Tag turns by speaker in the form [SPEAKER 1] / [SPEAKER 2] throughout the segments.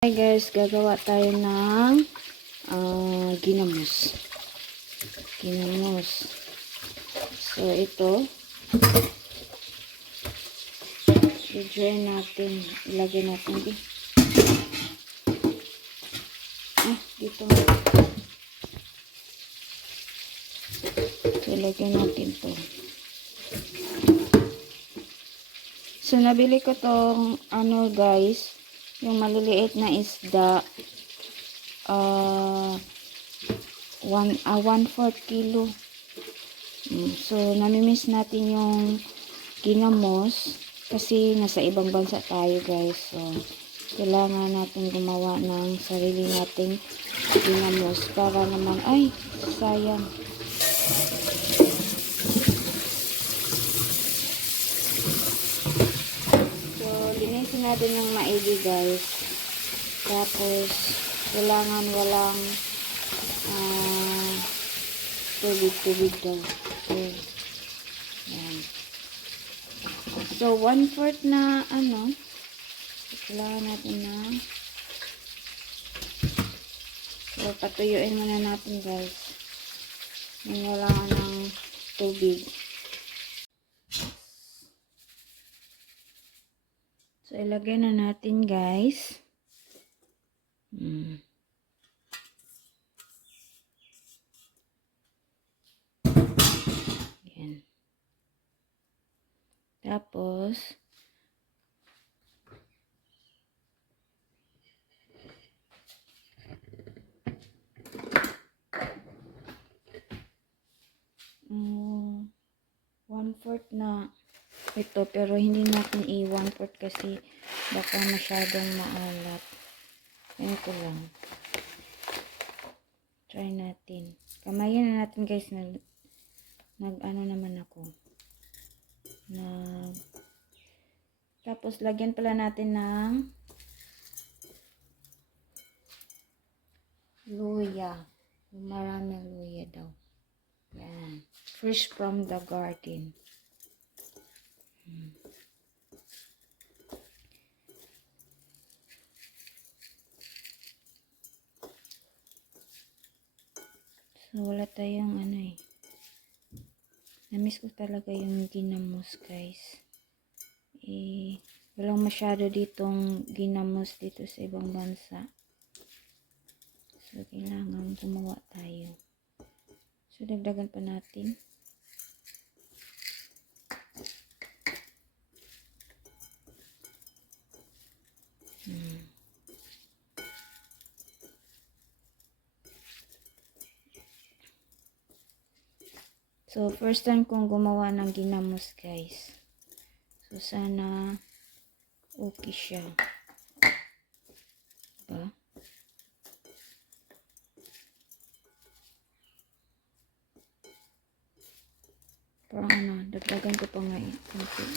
[SPEAKER 1] Hi guys, gagawa tayo ng ah, ginamos. Ginamos. So ito, i-drain natin. Ilagay natin di. Ah, dito. So, ilagay natin to. So, nabili ko tong ano guys, yung maliliit na isda, one, ah, one fourth kilo. Mm, so, namimiss natin yung ginamos kasi nasa ibang bansa tayo guys. So, kailangan natin gumawa ng sarili nating ginamos para naman, ay, sayang. So, natin ng maigi guys. Tapos, kailangan walang ah, tubig-tubig daw. Okay. So, one-fourth na ano, kailangan natin na So, patuyuin muna natin guys. Yung kailangan ng tubig. So, ilagay na natin, guys. Hmm. Yan. Tapos, mm, one-fourth na ito pero hindi natin i-one fourth kasi baka masyadong maalat. Ito lang. Try natin. Kamayan na natin guys nag, nag ano naman ako. Nag tapos lagyan pala natin ng luya. Maraming luya daw. Yan. Fresh from the garden So, wala tayong ano eh. Namiss ko talaga yung ginamos, guys. Eh, walang masyado ditong ginamos dito sa ibang bansa. So, kailangan gumawa tayo. So, dagdagan pa natin. So, first time kong gumawa ng ginamos, guys. So, sana okay siya. Diba? Parang ano, dagdagan ko pa nga eh. Okay.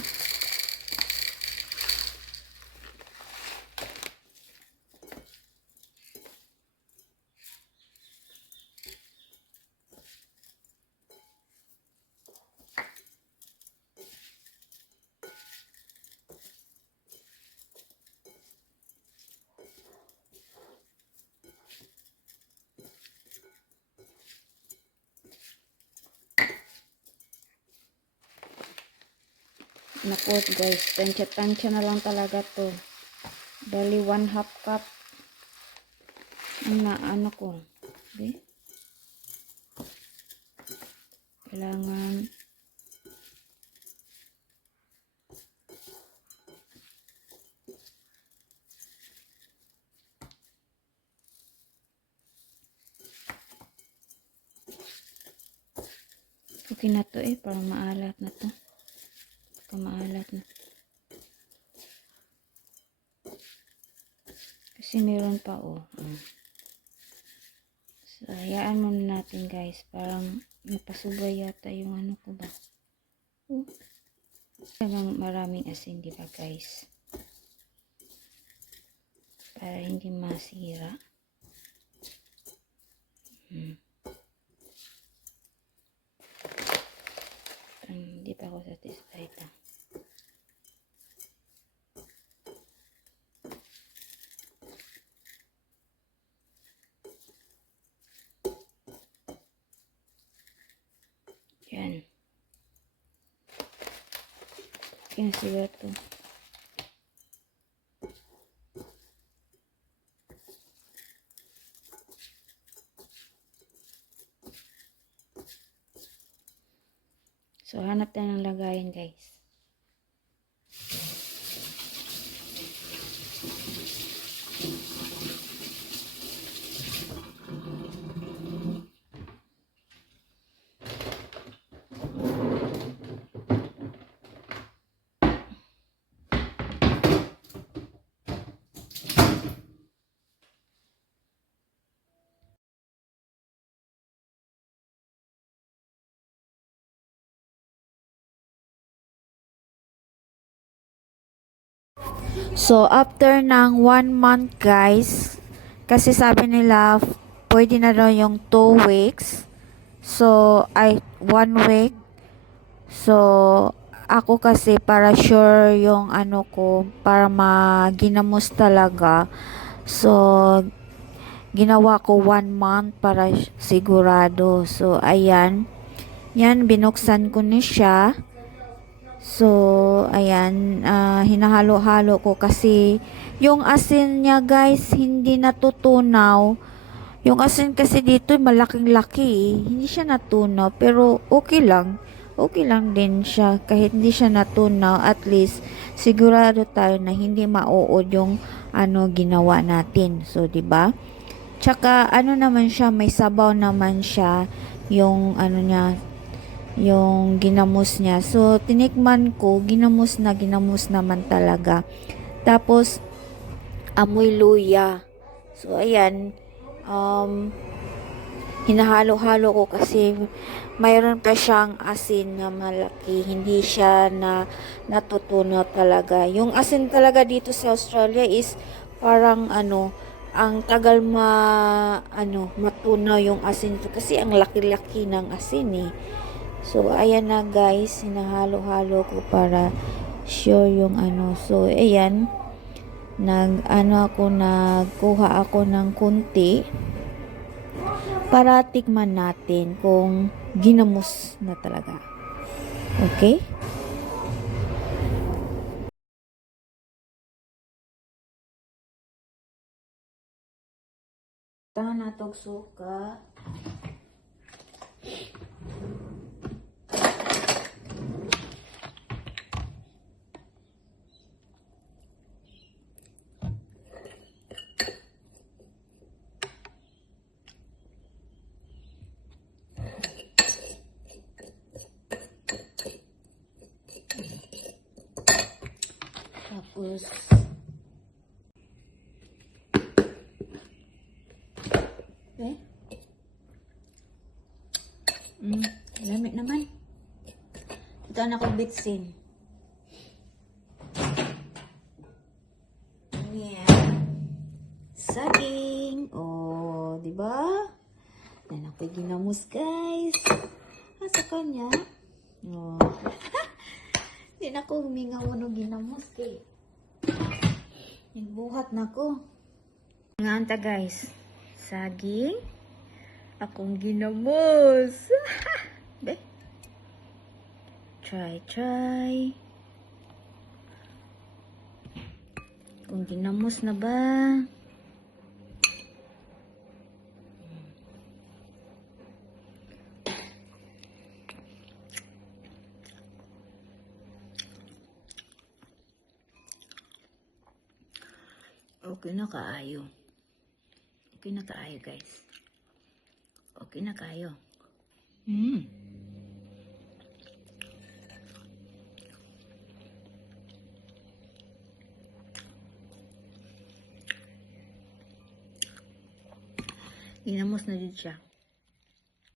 [SPEAKER 1] Naku guys, tansya-tansya na lang talaga to. Bali, one half cup. Na, ano ko. Okay? Kailangan Okay na to eh, parang maalat na to. Baka maalat na. Kasi meron pa oh. Mm. So, hayaan muna natin guys. Parang napasuba yata yung ano ko ba. Oh. Talagang maraming asin, di ba guys? Para hindi masira. Hmm. Parang hindi pa ako satisfied ah. Na siguro to. So, hanap tayo ng lagayan, guys. So, after ng one month, guys, kasi sabi nila, pwede na daw yung two weeks. So, ay, one week. So, ako kasi para sure yung ano ko, para maginamos talaga. So, ginawa ko one month para sigurado. So, ayan. Yan, binuksan ko na siya. So, ayan, ah, hinahalo-halo ko kasi yung asin niya guys, hindi natutunaw. Yung asin kasi dito, malaking-laki eh. Hindi siya natunaw, pero okay lang. Okay lang din siya. Kahit hindi siya natunaw, at least, sigurado tayo na hindi mauod yung ano ginawa natin. So, 'di ba? Tsaka, ano naman siya, may sabaw naman siya, yung ano niya, yung ginamos niya. So, tinikman ko, ginamos na, ginamos naman talaga. Tapos, amoy luya. So, ayan, um, hinahalo-halo ko kasi mayroon pa siyang asin na malaki. Hindi siya na natutunaw talaga. Yung asin talaga dito sa Australia is parang ano, ang tagal ma ano matunaw yung asin kasi ang laki-laki ng asin eh. So ayan na guys, hinahalo-halo ko para sure yung ano. So ayan, nag ano ako nagkuha ako ng kunti para tikman natin kung ginamos na talaga. Okay? Tahan na tog suka. Tapos, eh? Mm, lamig naman. Ito na ako bitsin. Yan. Saging. Oh, di ba? Yan ako ginamos, guys. Ah, sa kanya. Oh. Hindi na ako humingaw ng ginamos, eh. Nagbuhat na ko. Nga anta, guys. Saging. Akong ginamos. Be. Try, try. Kung ginamos na ba? Okay na kaayo. Okay na kaayo, guys. Okay na kayo. Mm. Ginamos na din siya.